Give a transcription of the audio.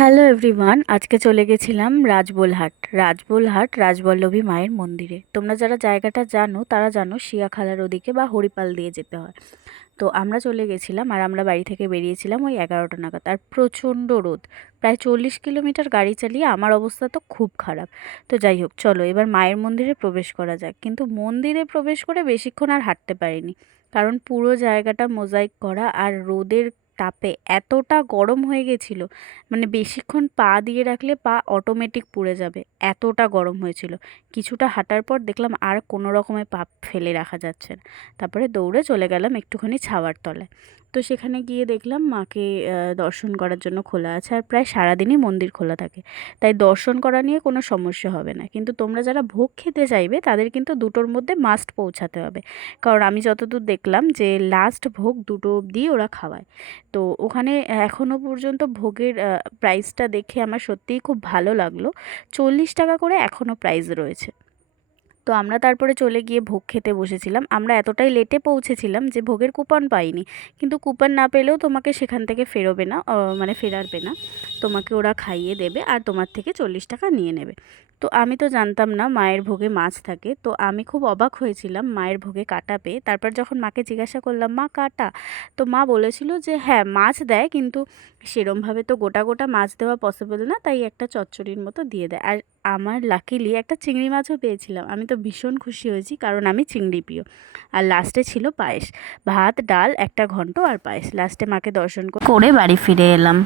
Hello everyone, আজকে চলে গেছিলাম রাজবোলহাট রাজবল্লভী মায়ের মন্দিরে। তোমরা যারা জায়গাটা জানো তারা জানো শিয়াখালার ওদিকে বা হরিপাল দিয়ে যেতে হয়। তো আমরা চলে গেছিলাম, আর আমরা বাড়ি থেকে বেরিয়েছিলাম ওই 11টা নাগাদ। আর প্রচণ্ড রোদ, প্রায় 40 কিলোমিটার গাড়ি চালিয়ে আমার অবস্থা তো খুব খারাপ। তো যাই হোক, চলো এবার মায়ের মন্দিরে প্রবেশ করা যাক। কিন্তু মন্দিরে প্রবেশ করে বেশিক্ষণ আর হাঁটতে পারিনি, কারণ পুরো জায়গাটা মোজাইক করা, আর রোদের তাপে এতটা গরম হয়ে গেছিল, মানে বেশিক্ষণ পা দিয়ে রাখলে পা অটোমেটিক পুড়ে যাবে, এতটা গরম হয়েছিল। কিছুটা হাঁটার পর দেখলাম আর কোনো রকমে পা ফেলে রাখা যাচ্ছে না। তারপরে দৌড়ে চলে গেলাম একটুখানি ছাওয়ার তলায়। তো সেখানে গিয়ে দেখলাম মাকে দর্শন করার জন্য খোলা আছে, আর প্রায় সারাদিনই মন্দির খোলা থাকে, তাই দর্শন করা নিয়ে কোনো সমস্যা হবে না। কিন্তু তোমরা যারা ভোগ খেতে চাইবে তাদের কিন্তু দুটোর মধ্যে মাস্ট পৌঁছাতে হবে, কারণ আমি যতদূর দেখলাম যে লাস্ট ভোগ 2টো অবধি ওরা খাওয়ায়। তো ওখানে এখনও পর্যন্ত ভোগের প্রাইসটা দেখে আমার সত্যিই খুব ভালো লাগলো। 40 টাকা করে এখনও প্রাইস রয়েছে। তো আমরা তারপরে চলে গিয়ে ভোগ খেতে বসেছিলাম। আমরা এতটাই লেটে পৌঁছেছিলাম যে ভোগের কুপন পাইনি, কিন্তু কুপন না পেলেও তোমাকে সেখান থেকে ফেরোবে না, মানে ফেরাবে না, তোমাকে ওরা খাইয়ে দেবে আর তোমার থেকে 40 টাকা নিয়ে নেবে। তো আমি তো জানতাম না মায়ের ভোগে মাছ থাকে, তো আমি খুব অবাক হয়েছিলাম মায়ের ভোগে কাটা পেয়ে। তারপর যখন মাকে জিজ্ঞাসা করলাম, মা কাটা? তো মা বলেছিল যে হ্যাঁ মাছ দেয়, কিন্তু সেরমভাবে তো গোটা গোটা মাছ দেওয়া পসিবল না, তাই একটা চচ্চড়ির মতো দিয়ে দেয়। আর আমার লাকিলি একটা চিংড়ি মাছও পেয়েছিলাম। আমি তো ভীষণ খুশি হয়েছি, কারণ আমি চিংড়ি প্রিয়। আর লাস্টে ছিল পায়েস, ভাত ডাল একটা ঘন্ট আর পায়েস। লাস্টে মাকে দর্শন করে বাড়ি ফিরে এলাম।